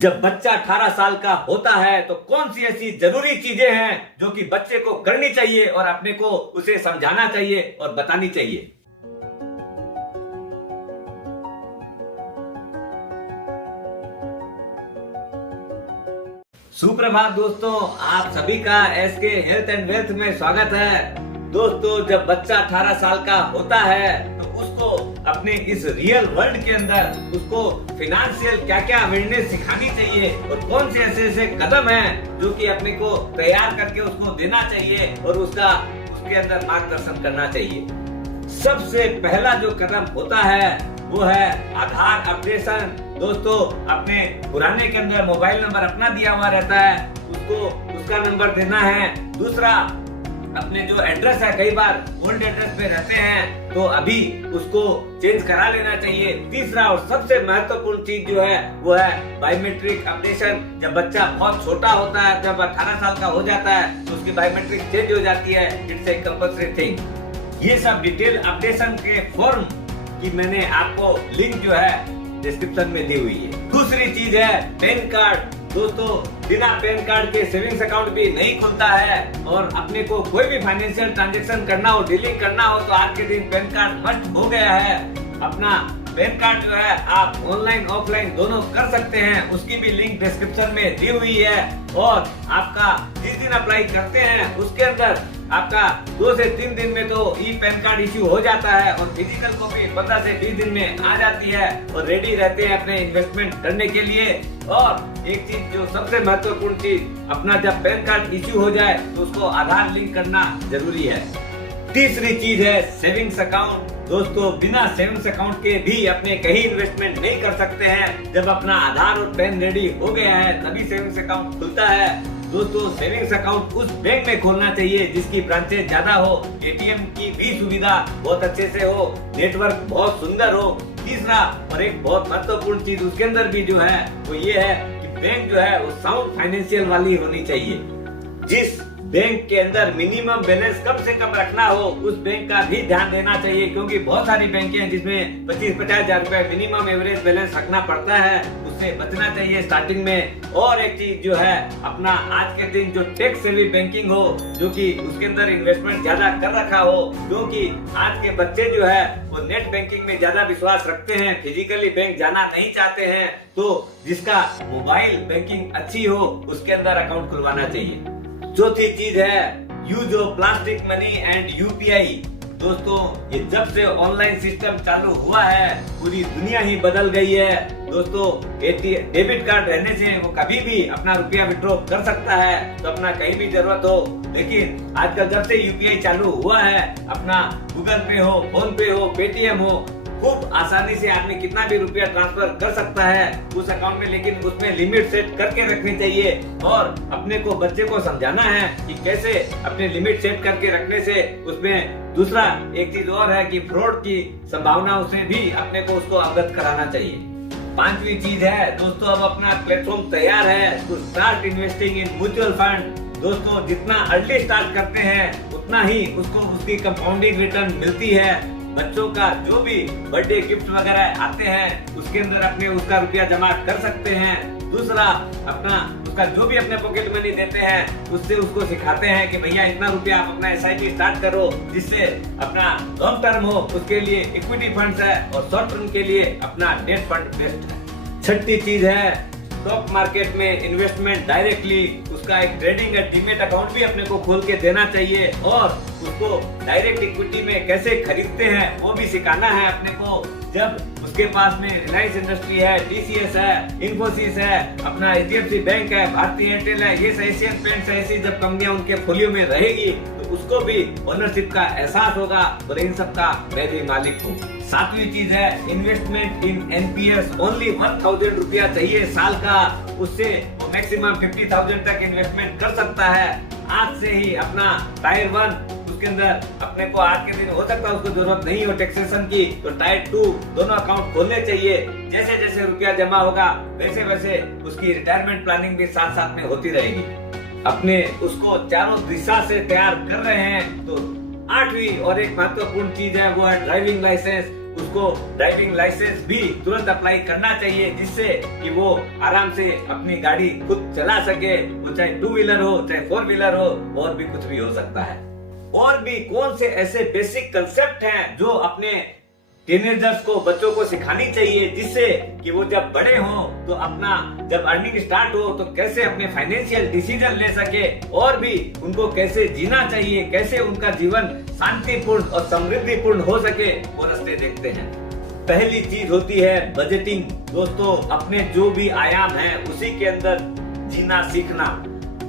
जब बच्चा 18 साल का होता है तो कौन सी ऐसी जरूरी चीजें हैं जो कि बच्चे को करनी चाहिए और अपने को उसे समझाना चाहिए और बतानी चाहिए। सुप्रभात दोस्तों, आप सभी का एसके हेल्थ एंड वेल्थ में स्वागत है। दोस्तों, जब बच्चा 18 साल का होता है तो उसको अपने इस रियल वर्ल्ड के अंदर उसको फाइनेंशियल क्या क्या अवेयरनेस सिखानी चाहिए और कौन से ऐसे ऐसे कदम हैं जो कि अपने को तैयार करके उसको देना चाहिए और उसके अंदर मार्गदर्शन करना चाहिए। सबसे पहला जो कदम होता है वो है आधार अपडेशन। दोस्तों, अपने पुराने के अंदर मोबाइल नंबर अपना दिया हुआ रहता है, उसको उसका नंबर देना है। दूसरा, अपने जो एड्रेस है, कई बार ओल्ड एड्रेस पे रहते हैं तो अभी उसको चेंज करा लेना चाहिए। तीसरा और सबसे महत्वपूर्ण चीज जो है वो है बायोमेट्रिक अपडेशन। जब बच्चा बहुत छोटा होता है, जब 18 साल का हो जाता है तो उसकी बायोमेट्रिक चेंज हो जाती है। It's a compulsory thing. ये सब डिटेल अपडेशन के फॉर्म की मैंने आपको लिंक जो है डिस्क्रिप्शन में दी हुई है। दूसरी चीज है पैन कार्ड। दोस्तों, बिना पैन कार्ड के सेविंग्स अकाउंट भी नहीं खुलता है और अपने को कोई भी फाइनेंशियल ट्रांजैक्शन करना हो, डीलिंग करना हो तो आज के दिन पैन कार्ड मस्ट हो गया है। अपना पैन कार्ड जो है आप ऑनलाइन ऑफलाइन दोनों कर सकते हैं, उसकी भी लिंक डिस्क्रिप्शन में दी हुई है। और आपका जिस दिन अप्लाई करते हैं उसके अंदर आपका 2 से 3 दिन में तो ई पैन कार्ड इश्यू हो जाता है और फिजिकल कॉपी 15 से 20 दिन में आ जाती है और रेडी रहते हैं अपने इन्वेस्टमेंट करने के लिए। और एक चीज जो सबसे महत्वपूर्ण चीज, अपना जब पैन कार्ड इश्यू हो जाए तो उसको आधार लिंक करना जरूरी है। तीसरी चीज है सेविंग्स अकाउंट। दोस्तों, बिना सेविंग्स अकाउंट के भी अपने कहीं इन्वेस्टमेंट नहीं कर सकते हैं। जब अपना आधार और पैन रेडी हो गया है तभी सेविंग्स अकाउंट खुलता है। दोस्तों, सेविंग्स अकाउंट उस बैंक में खोलना चाहिए जिसकी ब्रांचेस ज्यादा हो, एटीएम की भी सुविधा बहुत अच्छे से हो, नेटवर्क बहुत सुंदर हो। तीसरा और एक बहुत महत्वपूर्ण चीज उसके अंदर भी जो है वो ये है कि बैंक जो है वो साउंड फाइनेंशियल वाली होनी चाहिए। जिस बैंक के अंदर मिनिमम बैलेंस कम से कम रखना हो उस बैंक का भी ध्यान देना चाहिए, क्योंकि बहुत सारी बैंकें हैं जिसमें 25-50 हजार रुपए मिनिमम एवरेज बैलेंस रखना पड़ता है, उससे बचना चाहिए स्टार्टिंग में। और एक चीज जो है, अपना आज के दिन जो टेक्स सेवी बैंकिंग हो, जो कि उसके अंदर इन्वेस्टमेंट ज्यादा कर रखा हो, क्योंकि आज के बच्चे जो है वो नेट बैंकिंग में ज्यादा विश्वास रखते हैं, फिजिकली बैंक जाना नहीं चाहते हैं। तो जिसका मोबाइल बैंकिंग अच्छी हो उसके अंदर अकाउंट खुलवाना चाहिए। चौथी चीज है use of plastic money and UPI. दोस्तों, ये जब से ऑनलाइन सिस्टम चालू हुआ है पूरी दुनिया ही बदल गई है। दोस्तों, डेबिट कार्ड रहने से वो कभी भी अपना रुपया विड्रॉ कर सकता है तो अपना कहीं भी जरूरत हो। लेकिन आजकल जब से यूपीआई चालू हुआ है, अपना गूगल पे हो, फोन पे हो, पेटीएम हो, खूब आसानी से आदमी कितना भी रुपया ट्रांसफर कर सकता है उस अकाउंट में। लेकिन उसमें लिमिट सेट करके रखनी चाहिए और अपने को बच्चे को समझाना है कि कैसे अपने लिमिट सेट करके रखने से उसमें। दूसरा एक चीज और है कि फ्रॉड की संभावना से भी अपने को उसको अवगत कराना चाहिए। पांचवी चीज है दोस्तों, अब अपना प्लेटफॉर्म तैयार है to start investing in mutual fund. दोस्तों, जितना अर्ली स्टार्ट करते हैं उतना ही उसको उसकी कंपाउंडिंग रिटर्न मिलती है। बच्चों का जो भी बर्थडे गिफ्ट वगैरह आते हैं उसके अंदर अपने उसका रुपया जमा कर सकते हैं। दूसरा, अपना उसका जो भी अपने पॉकेट मनी देते हैं उससे उसको सिखाते हैं कि भैया इतना रुपया आप अपना एसआईपी स्टार्ट करो, जिससे अपना लॉन्ग टर्म हो उसके लिए इक्विटी फंड्स है और शॉर्ट टर्म के लिए अपना डेट फंड बेस्ट है। छठी चीज है स्टॉक मार्केट में इन्वेस्टमेंट डायरेक्टली। उसका एक ट्रेडिंग या डीमेट अकाउंट भी अपने को खोल के देना चाहिए और उसको डायरेक्ट इक्विटी में कैसे खरीदते हैं वो भी सिखाना है अपने को। जब उसके पास में रिलायंस इंडस्ट्री है, टीसीएस है, इन्फोसिस है, अपना एचडीएफसी बैंक है, भारतीय एयरटेल है, ये एशियन पेंट्स ऐसी जब कंपनियां उनके फोलियो में रहेगी तो उसको भी ओनरशिप का एहसास होगा और इन सब का मैं भी मालिक हूँ। सातवीं चीज है इन्वेस्टमेंट इन एनपीएस। ओनली 1000 रुपया चाहिए साल का, उससे वो मैक्सिमम 50,000 तक इन्वेस्टमेंट कर सकता है। आज से ही अपना टायर 1 उसके अंदर अपने को आज के दिन हो सकता है उसको जरूरत नहीं हो टैक्सेशन की, तो टायर 2 दोनों अकाउंट खोलने चाहिए। जैसे जैसे रुपया जमा होगा वैसे वैसे उसकी रिटायरमेंट प्लानिंग भी साथ साथ में होती रहेगी। अपने उसको चारों दिशा से तैयार कर रहे हैं तो 8वीं और एक महत्वपूर्ण चीज है वो है ड्राइविंग लाइसेंस। उसको ड्राइविंग लाइसेंस भी तुरंत अप्लाई करना चाहिए, जिससे कि वो आराम से अपनी गाड़ी खुद चला सके। वो चाहे 2 व्हीलर हो चाहे 4 व्हीलर हो, और भी कुछ भी हो सकता है। और भी कौन से ऐसे बेसिक कंसेप्ट हैं जो अपने टीनेजर्स को, बच्चों को सिखानी चाहिए, जिससे कि वो जब बड़े हों तो अपना जब अर्निंग स्टार्ट हो तो कैसे अपने फाइनेंशियल डिसीजन ले सके, और भी उनको कैसे जीना चाहिए, कैसे उनका जीवन शांतिपूर्ण और समृद्धिपूर्ण हो सके, वो रास्ते देखते हैं। पहली चीज होती है बजटिंग। दोस्तों, अपने जो भी आयाम है उसी के अंदर जीना सीखना।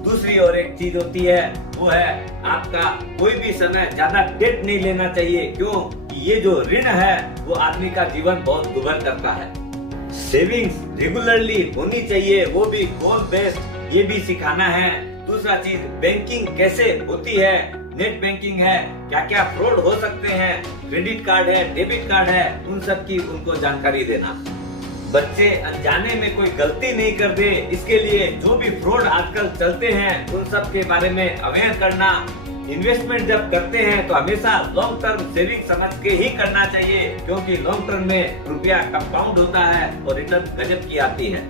दूसरी और एक चीज होती है, वो है आपका कोई भी समय ज्यादा डेट नहीं लेना चाहिए। क्यों? ये जो ऋण है वो आदमी का जीवन बहुत दुभर करता है। सेविंग्स रेगुलरली होनी चाहिए, वो भी गोल बेस्ड, ये भी सिखाना है। दूसरा चीज, बैंकिंग कैसे होती है, नेट बैंकिंग है, क्या क्या फ्रॉड हो सकते हैं, क्रेडिट कार्ड है, डेबिट कार्ड है, उन सब की उनको जानकारी देना। बच्चे अनजाने में कोई गलती नहीं कर दे, इसके लिए जो भी फ्रॉड आजकल चलते हैं उन सब के बारे में अवेयर करना। इन्वेस्टमेंट जब करते हैं तो हमेशा लॉन्ग टर्म सेविंग समझ के ही करना चाहिए, क्योंकि लॉन्ग टर्म में रुपया कंपाउंड होता है और रिटर्न गजब की आती है।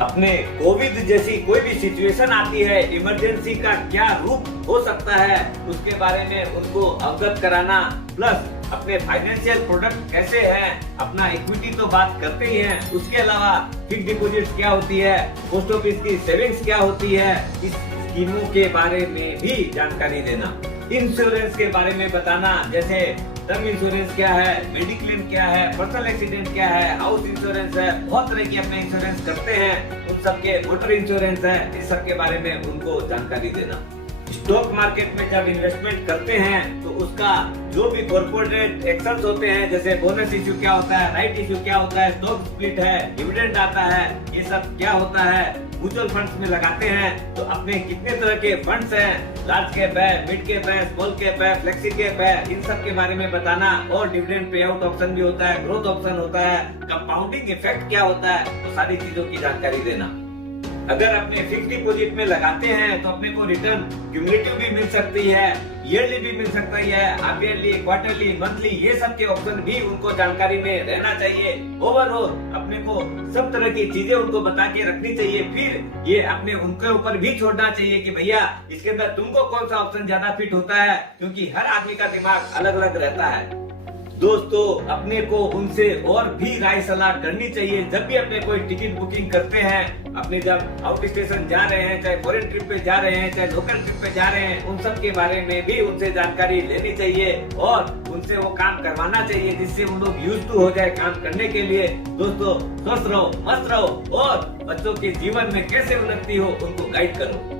अपने कोविड जैसी कोई भी सिचुएशन आती है, इमरजेंसी का क्या रूप हो सकता है, उसके बारे में उनको अवगत कराना। प्लस अपने फाइनेंशियल प्रोडक्ट कैसे हैं, अपना इक्विटी तो बात करते ही हैं, उसके अलावा फिक्स डिपॉजिट क्या होती है, पोस्ट ऑफिस की सेविंग्स क्या होती है, इस स्कीमों के बारे में भी जानकारी देना। इंश्योरेंस के बारे में बताना, जैसे टर्म इंश्योरेंस क्या है, मेडिक्लेम क्या है, पर्सनल एक्सीडेंट क्या है, हाउस इंश्योरेंस है, बहुत तरह की अपने इंश्योरेंस करते हैं, उन सबके मोटर इंश्योरेंस है, इस सब के बारे में उनको जानकारी देना। स्टॉक मार्केट में जब इन्वेस्टमेंट करते हैं तो उसका जो भी कॉर्पोरेट एक्शंस होते हैं, जैसे बोनस इश्यू क्या होता है, राइट इश्यू क्या होता है, स्टॉक स्प्लिट है, डिविडेंड आता है, ये सब क्या होता है, म्यूचुअल फंड्स में लगाते हैं तो अपने कितने तरह के फंड्स हैं, लार्ज कैप है, मिड कैप है, स्मॉल कैप है, फ्लेक्सी कैप है, इन सब के बारे में बताना। और डिविडेंड पे आउट ऑप्शन भी होता है, ग्रोथ ऑप्शन होता है, कंपाउंडिंग इफेक्ट क्या होता है, तो सारी चीजों की जानकारी देना। अगर अपने फिक्स डिपॉजिट में लगाते हैं तो अपने को रिटर्न क्यूमुलेटिव भी मिल सकती है, ईयरली भी मिल सकता है, हाफ ईयरली, क्वार्टरली, मंथली, ये सब के ऑप्शन भी उनको जानकारी में रहना चाहिए। ओवरऑल अपने को सब तरह की चीजें उनको बता के रखनी चाहिए, फिर ये अपने उनके ऊपर भी छोड़ना चाहिए कि भैया इसके अंदर तुमको कौन सा ऑप्शन ज्यादा फिट होता है, क्योंकि हर आदमी का दिमाग अलग अलग रहता है। दोस्तों, अपने को उनसे और भी राय सलाह करनी चाहिए। जब भी अपने कोई टिकट बुकिंग करते हैं, अपने जब आउट स्टेशन जा रहे हैं, चाहे फॉरेन ट्रिप पे जा रहे हैं, चाहे लोकल ट्रिप पे जा रहे हैं, उन सब के बारे में भी उनसे जानकारी लेनी चाहिए और उनसे वो काम करवाना चाहिए, जिससे उन लोग यूज्ड टू हो जाए काम करने के लिए। दोस्तों, स्वस्थ रहो, मस्त रहो और बच्चों के जीवन में कैसे उन्नति हो उनको गाइड करो।